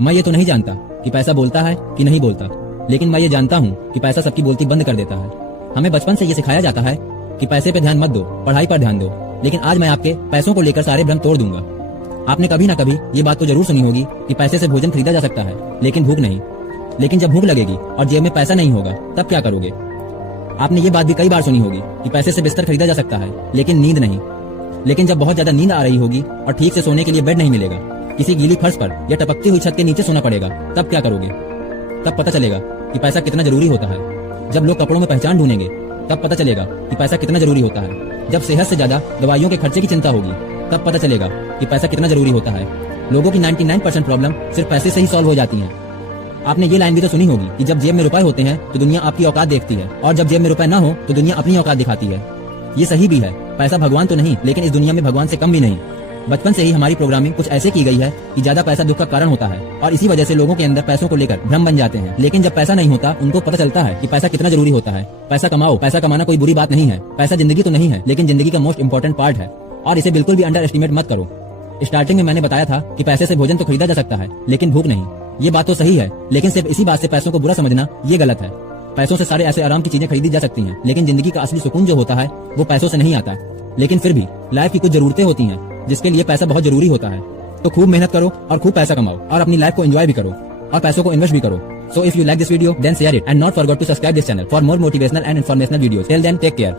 मैं ये तो नहीं जानता कि पैसा बोलता है कि नहीं बोलता, लेकिन मैं ये जानता हूँ कि पैसा सबकी बोलती बंद कर देता है। हमें बचपन से ये सिखाया जाता है कि पैसे पे ध्यान मत दो, पढ़ाई पर ध्यान दो, लेकिन आज मैं आपके पैसों को लेकर सारे भ्रम तोड़ दूंगा। आपने कभी ना कभी ये बात तो जरूर सुनी होगी कि पैसे से भोजन खरीदा जा सकता है, लेकिन भूख नहीं। लेकिन जब भूख लगेगी और जेब में पैसा नहीं होगा तब क्या करोगे? आपने ये बात भी कई बार सुनी होगी कि पैसे से बिस्तर खरीदा जा सकता है, लेकिन नींद नहीं। लेकिन जब बहुत ज्यादा नींद आ रही होगी और ठीक से सोने के लिए बेड नहीं मिलेगा, किसी गीली फर्श पर या टपकती हुई छत के नीचे सोना पड़ेगा, तब क्या करोगे? तब पता चलेगा कि पैसा कितना जरूरी होता है। जब लोग कपड़ों में पहचान ढूंढेंगे तब पता चलेगा कि पैसा कितना जरूरी होता है। जब सेहत से ज्यादा दवाइयों के खर्चे की चिंता होगी तब पता चलेगा कि पैसा कितना जरूरी होता है। लोगों की 99% प्रॉब्लम सिर्फ पैसे से ही सॉल्व हो जाती है। आपने ये लाइन भी तो सुनी होगी कि जब जेब में रुपए होते हैं तो दुनिया आपकी औकात देखती है, और जब जेब में रुपए ना हो तो दुनिया अपनी औकात दिखाती है। ये सही भी है, पैसा भगवान तो नहीं, लेकिन इस दुनिया में भगवान से कम भी नहीं। बचपन से ही हमारी प्रोग्रामिंग कुछ ऐसे की गई है कि ज्यादा पैसा दुख का कारण होता है, और इसी वजह से लोगों के अंदर पैसों को लेकर भ्रम बन जाते हैं। लेकिन जब पैसा नहीं होता उनको पता चलता है कि पैसा कितना जरूरी होता है। पैसा कमाओ, पैसा कमाना कोई बुरी बात नहीं है। पैसा जिंदगी तो नहीं है, लेकिन जिंदगी का मोस्ट इंपॉर्टेंट पार्ट है, और इसे बिल्कुल भी अंडर एस्टिमेट मत करो। स्टार्टिंग में मैंने बताया था कि पैसे से भोजन तो खरीदा जा सकता है, लेकिन भूख नहीं। ये बात तो सही है, लेकिन सिर्फ इसी बात से पैसों को बुरा समझना ये गलत है। पैसों से सारे ऐसे आराम की चीजें खरीदी जा सकती हैं, लेकिन जिंदगी का असली सुकून जो होता है वो पैसों से नहीं आता। लेकिन फिर भी लाइफ की कुछ जरूरतें होती हैं जिसके लिए पैसा बहुत जरूरी होता है। तो खूब मेहनत करो और खूब पैसा कमाओ, और अपनी लाइफ को एंजॉय भी करो और पैसों को इन्वेस्ट भी करो। So if you like this video, then share it and not forget to subscribe this channel for more motivational and informational videos. Till then, take care.